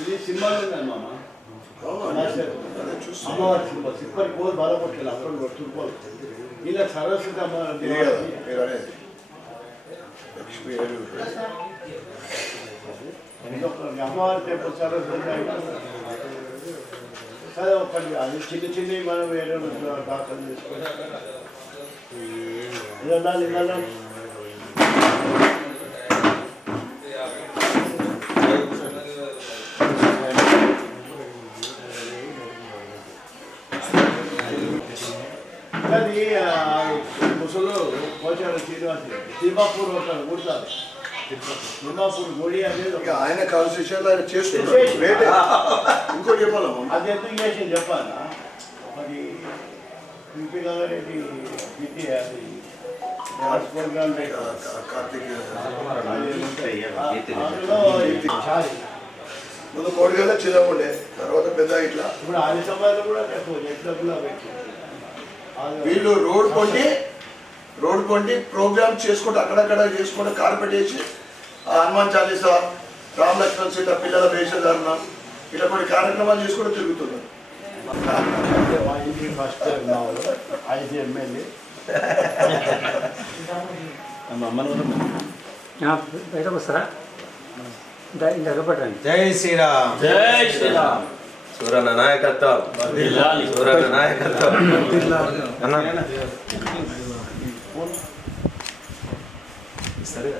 ఇది సినిమాలు మామ అమ్మవారి సినిమా సిప్పని పోరు బాధపట్టలేదు అప్పుడు కొట్టుకోవాలి ఇలా సరస్వతి అమ్మవారి అమ్మవారి సరే ఒకటి అది చిన్న చిన్న మనం వేరే దాఖలు చేసుకోవాలి ఇదన్నా నిన్న అది ఆ, ముసలు పోచారు శ్రీనివాస్ తిమ్మాపూర్ ఒక ఊరుతారు. తిమ్మాపూర్ గుడి అనేది ఒక ఆయన కాన్స్టిట్యూషన్ ఆయన వేటే. ఇంకోటి చెప్పాలమ్మా అది ఎందుకు చేసి చెప్పాలా? మరి పిపి గారెడ్డి అది. ముందు కోడిగల్ల చిన్నగా ఉండే తర్వాత పెద్ద ఇట్లా. ఇప్పుడు ఆది సమాజంలో కూడా తక్కువ ఎట్లా కూడా పెట్టి అది- వీళ్ళు రోడ్ కొండి రోడ్ కొండి ప్రోగ్రామ్ చేసుకుంటూ అక్కడక్కడ చేసుకుంటూ కార్పెట్ వేసి ఆ హనుమాన్ చాలీసా రామ్ లక్ష్మణ్ సీత పిల్లల వేషధారణ ఇట్లా కొన్ని కార్యక్రమాలు చేసుకుంటూ తిరుగుతున్నారు. ఫస్ట్ మామూలు ఐదు ఎమ్మెల్యే బయటకు వస్తారా ఇంకా జై శ్రీరామ్. జై శ్రీరామ్. సూరన్న నాయకత్వం. సూరన్న నాయకత్వం. అన్న. సరే